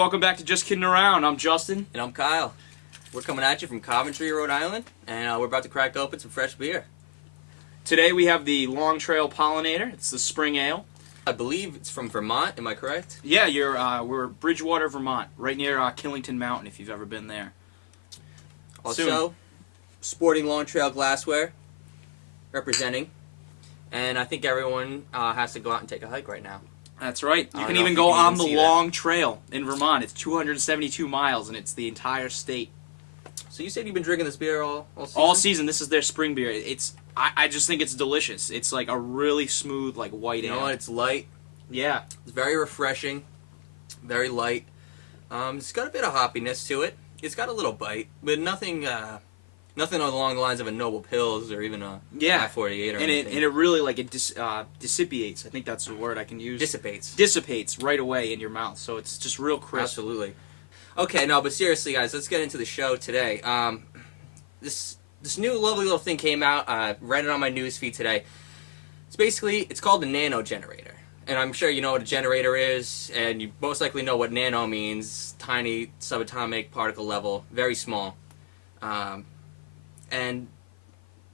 welcome back to Just Kidding Around. I'm Justin. And I'm Kyle. We're coming at you from Coventry, Rhode Island, and we're about to crack open some fresh beer. Today we have the Long Trail Pollinator. It's the spring ale. I believe it's from Vermont, am I correct? Yeah, we're Bridgewater, Vermont, right near Killington Mountain, if you've ever been there. Also, Soon. sporting Long Trail glassware, representing, and I think everyone has to go out and take a hike right now. That's right. You I can don't know even if go you can on even the see Long Trail in Vermont. It's 272 miles, and it's the entire state. So you said you've been drinking this beer all season? All season, this is their spring beer. I just think it's delicious. It's like a really smooth, like white ale. You know what? It's light. Yeah. It's very refreshing. Very light. It's got a bit of hoppiness to it. It's got a little bite, but nothing along the lines of a Noble Pils or even a 548 or anything. And it really dissipates. I think that's the word I can use. Dissipates right away in your mouth. So it's just real crisp. Absolutely. Okay, no, but seriously, guys, let's get into the show today. This new lovely little thing came out. I read it on my news feed today. It's called the Nano Generator. And I'm sure you know what a generator is, and you most likely know what nano means. Tiny, subatomic particle level, very small. And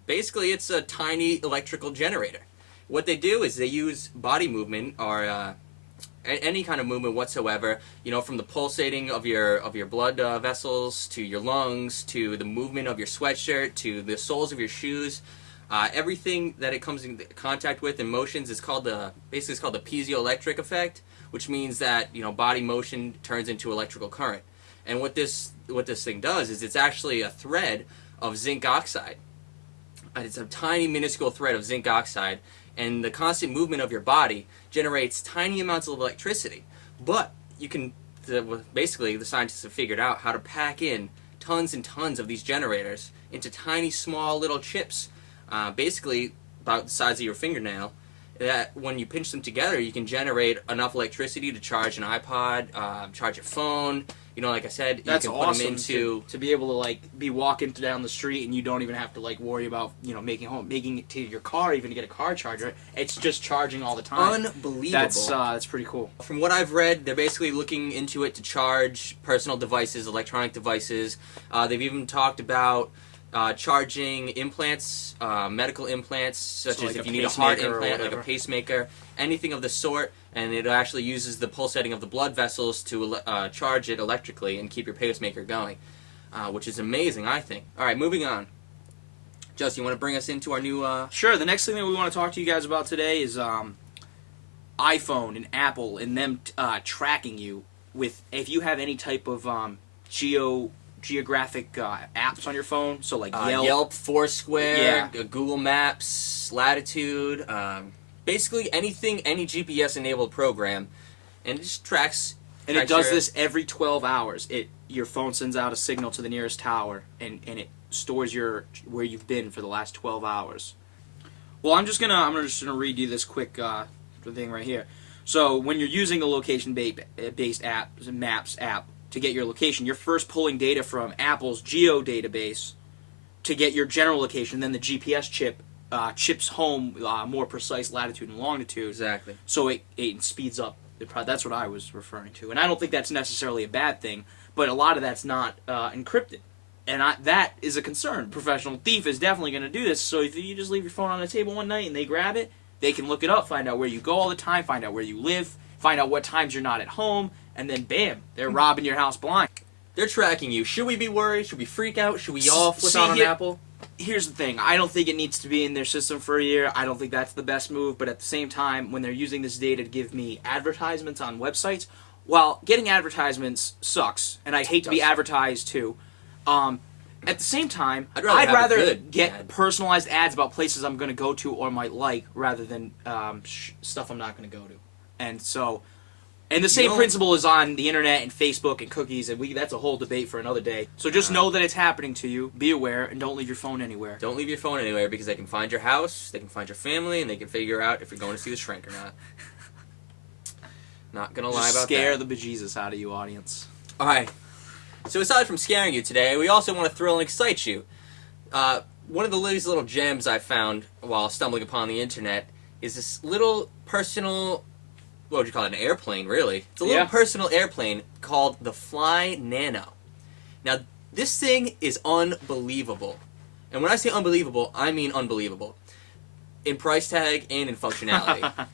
basically it's a tiny electrical generator. What they do is they use body movement or any kind of movement whatsoever, you know, from the pulsating of your blood vessels to your lungs to the movement of your sweatshirt to the soles of your shoes. Everything that it comes in contact with in motions is called the piezoelectric effect, which means that, you know, body motion turns into electrical current. And what this thing does is it's actually a thread of zinc oxide. It's a tiny minuscule thread of zinc oxide, and the constant movement of your body generates tiny amounts of electricity. But basically the scientists have figured out how to pack in tons and tons of these generators into tiny small little chips, basically about the size of your fingernail, that when you pinch them together you can generate enough electricity to charge an iPod, charge your phone. You know, like I said, That's you can awesome put them into to be able to like be walking down the street and you don't even have to like worry about, you know, making it to your car even to get a car charger. It's just charging all the time. Unbelievable. That's pretty cool. From what I've read, they're basically looking into it to charge personal devices, electronic devices. They've even talked about charging implants, medical implants, such as if you need a heart implant, like a pacemaker, anything of the sort, and it actually uses the pulsating of the blood vessels to charge it electrically and keep your pacemaker going, which is amazing, I think. All right, moving on. Justin, you want to bring us into our new... Sure, the next thing that we want to talk to you guys about today is iPhone and Apple and them tracking you with, if you have any type of geographic apps on your phone, so like Yelp, Foursquare, Google Maps, Latitude, basically anything, any GPS-enabled program, and it just tracks. And it does this every 12 hours. Your phone sends out a signal to the nearest tower, and it stores where you've been for the last 12 hours. Well, I'm just gonna read you this quick thing right here. So when you're using a location-based app, Maps app, to get your location, you're first pulling data from Apple's geo database to get your general location. Then the GPS chip chips home more precise latitude and longitude. Exactly. So it speeds up. That's what I was referring to. And I don't think that's necessarily a bad thing, but a lot of that's not encrypted. And that is a concern. Professional thief is definitely going to do this. So if you just leave your phone on the table one night and they grab it, they can look it up, find out where you go all the time, find out where you live, find out what times you're not at home, and then bam, they're robbing your house blind. They're tracking you. Should we be worried? Should we freak out? Should we all flip out on Apple? Here's the thing. I don't think it needs to be in their system for a year. I don't think that's the best move. But at the same time, when they're using this data to give me advertisements on websites, while getting advertisements sucks, and I hate to be advertised to, at the same time, I'd rather get personalized ads about places I'm going to go to or might like rather than stuff I'm not going to go to. And so... And the same principle is on the internet and Facebook and cookies, and that's a whole debate for another day. So just know that it's happening to you, be aware, and don't leave your phone anywhere. Don't leave your phone anywhere because they can find your house, they can find your family, and they can figure out if you're going to see the shrink or not. Not gonna lie about that. Scare the bejesus out of you, audience. Alright, so aside from scaring you today, we also want to thrill and excite you. One of the little gems I found while stumbling upon the internet is this little personal what would you call it, an airplane, really. It's a little personal airplane called the Fly Nano. Now, this thing is unbelievable. And when I say unbelievable, I mean unbelievable. In price tag and in functionality.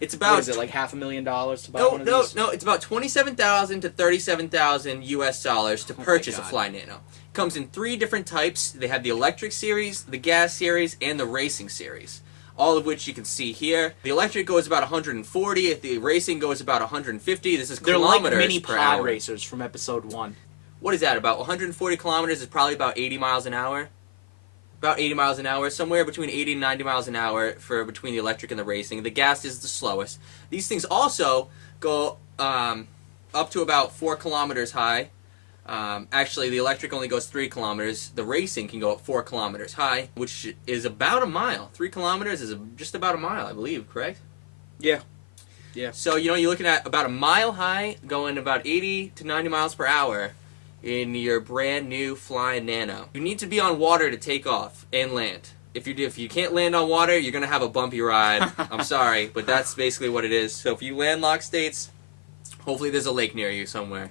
It's about... What is it, like $500,000 to buy one of these? No, it's about $27,000 to $37,000 US dollars to purchase a Fly Nano. It comes in 3 different types. They have the electric series, the gas series, and the racing series. All of which you can see here. The electric goes about 140, if the racing goes about 150. This is kilometers per hour. They're like mini pod racers from episode 1. What is that, about 140 kilometers is probably about 80 miles an hour? About 80 miles an hour, somewhere between 80 and 90 miles an hour for between the electric and the racing. The gas is the slowest. These things also go up to about 4 kilometers high. Actually, the electric only goes 3 kilometers. The racing can go up 4 kilometers high, which is about a mile. 3 kilometers is just about a mile, I believe, correct? Yeah. Yeah. So, you're looking at about a mile high, going about 80 to 90 miles per hour in your brand new Fly Nano. You need to be on water to take off and land. If you can't land on water, you're going to have a bumpy ride. I'm sorry, but that's basically what it is. So if you landlocked states, hopefully there's a lake near you somewhere.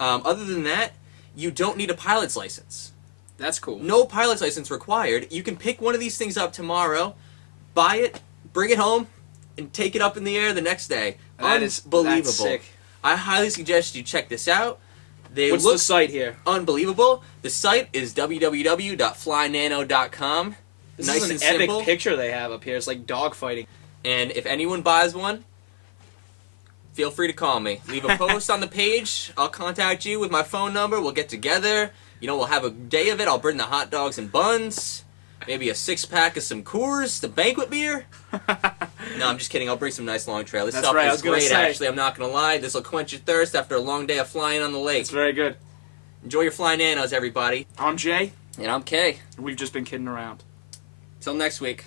Other than that, you don't need a pilot's license. That's cool. No pilot's license required. You can pick one of these things up tomorrow, buy it, bring it home, and take it up in the air the next day. Unbelievable. That's sick. I highly suggest you check this out. What's the site here? Unbelievable. The site is www.flynano.com. This nice is and an epic simple. picture they have up here. It's like dogfighting. And if anyone buys one, feel free to call me. Leave a post on the page. I'll contact you with my phone number. We'll get together. We'll have a day of it. I'll bring the hot dogs and buns. Maybe a 6-pack of some Coors, the banquet beer. No, I'm just kidding. I'll bring some nice long trail. This stuff is great, actually. I'm not going to lie. This will quench your thirst after a long day of flying on the lake. It's very good. Enjoy your Fly Nanos, everybody. I'm Jay. And I'm Kay. We've just been kidding around. Till next week.